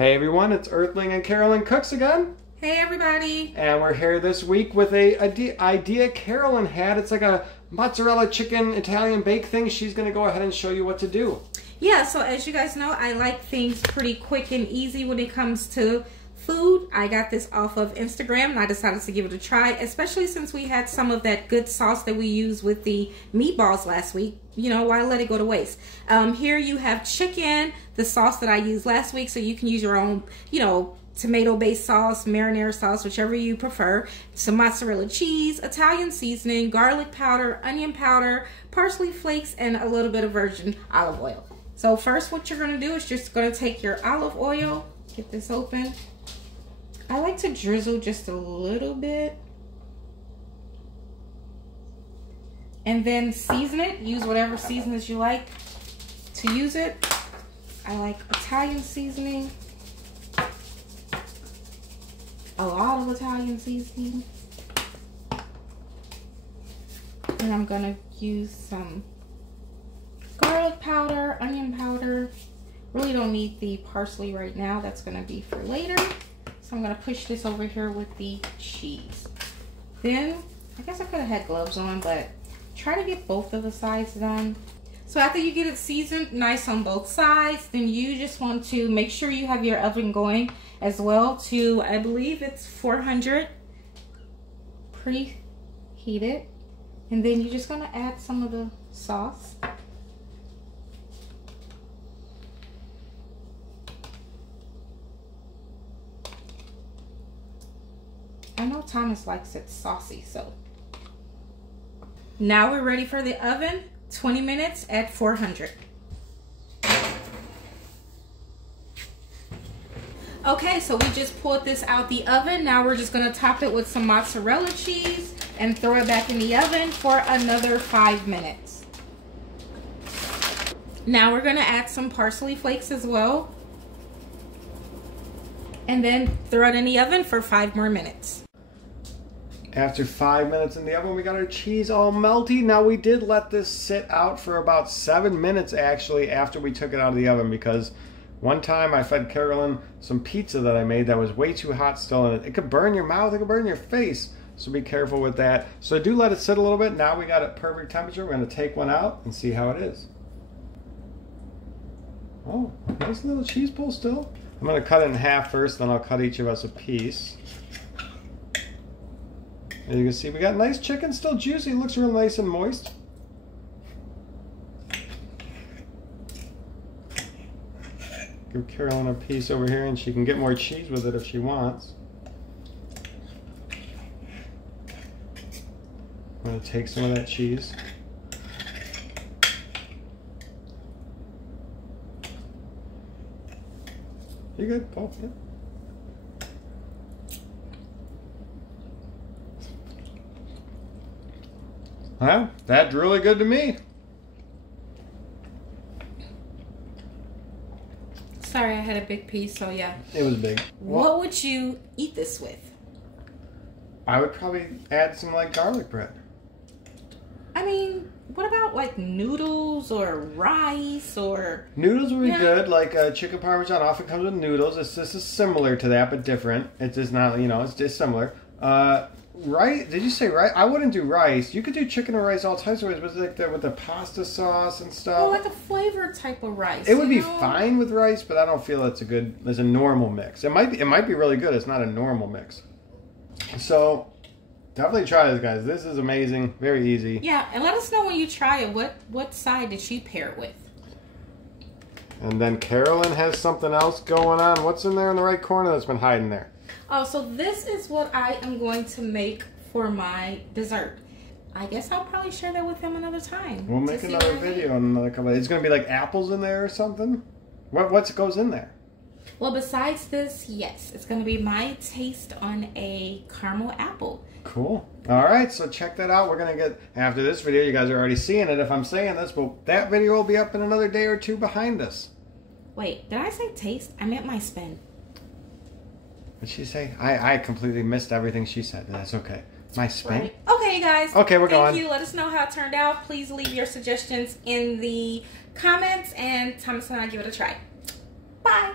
Hey everyone, it's Earthling and Carolyn Cooks again. Hey everybody. And we're here this week with a idea Carolyn had. It's like a mozzarella chicken Italian bake thing. She's going to go ahead and show you what to do. Yeah, so as you guys know, I like things pretty quick and easy when it comes to food. I got this off of Instagram and I decided to give it a try, especially since we had some of that good sauce that we used with the meatballs last week. You know, why let it go to waste? Here you have chicken, the sauce that I used last week, so you can use your own, tomato-based sauce, marinara sauce, whichever you prefer. Some mozzarella cheese, Italian seasoning, garlic powder, onion powder, parsley flakes, and a little bit of virgin olive oil. So first what you're going to do is just going to take your olive oil, get this open. I like to drizzle just a little bit. And then season it. Use whatever seasonings you like to use it. I like Italian seasoning. A lot of Italian seasoning. And I'm going to use some garlic powder, onion powder. Really don't need the parsley right now. That's going to be for later. So I'm going to push this over here with the cheese. Then, I guess I could have had gloves on, but try to get both of the sides done. So after you get it seasoned nice on both sides, then you just want to make sure you have your oven going as well to, I believe it's 400 preheated. And then you're just going to add some of the sauce. I know Thomas likes it saucy, so. Now we're ready for the oven, 20 minutes at 400. Okay, so we just pulled this out the oven. Now we're just gonna top it with some mozzarella cheese and throw it back in the oven for another 5 minutes. Now we're gonna add some parsley flakes as well. And then throw it in the oven for 5 more minutes. After 5 minutes in the oven, we got our cheese all melty. Now we did let this sit out for about 7 minutes actually after we took it out of the oven, because one time I fed Carolyn some pizza that I made that was way too hot still, and it could burn your mouth, it could burn your face. So be careful with that. So do let it sit a little bit. Now we got it perfect temperature. We're gonna take one out and see how it is. Oh, nice little cheese pull still. I'm gonna cut it in half first, then I'll cut each of us a piece. As you can see, we got nice chicken, still juicy. It looks real nice and moist. Give Carolyn a piece over here and she can get more cheese with it if she wants. I'm going to take some of that cheese. You good, Paul? Yeah. Well, that's really good to me. Sorry, I had a big piece, so yeah. It was big. What would you eat this with? I would probably add some like garlic bread. I mean, what about like noodles or rice or... Noodles would be good, like chicken parmesan often comes with noodles. This is similar to that, but different. It's just not, it's just similar. Rice? Did you say rice? I wouldn't do rice. You could do chicken or rice all types of ways, but like that with the pasta sauce and stuff. Well, like a flavored type of rice. It would be fine with rice, but I don't feel it's a normal mix. It might be really good. It's not a normal mix. So definitely try this, guys. This is amazing. Very easy. Yeah, and let us know when you try it. What side did she pair it with? And then Carolyn has something else going on. What's in there in the right corner that's been hiding there? Oh, so this is what I am going to make for my dessert. I guess I'll probably share that with him another time. We'll make another video in another couple. It's going to be like apples in there or something? What goes in there? Well, besides this, yes. It's going to be my taste on a caramel apple. Cool. All right, so check that out. We're going to get, after this video, you guys are already seeing it if I'm saying this, but that video will be up in another day or two behind us. Wait, did I say taste? I meant my spin. What'd she say? I completely missed everything she said, but that's okay. My spin? Right. Okay, you guys. Okay, we're going. Thank you. Let us know how it turned out. Please leave your suggestions in the comments, and Thomas and I give it a try. Bye.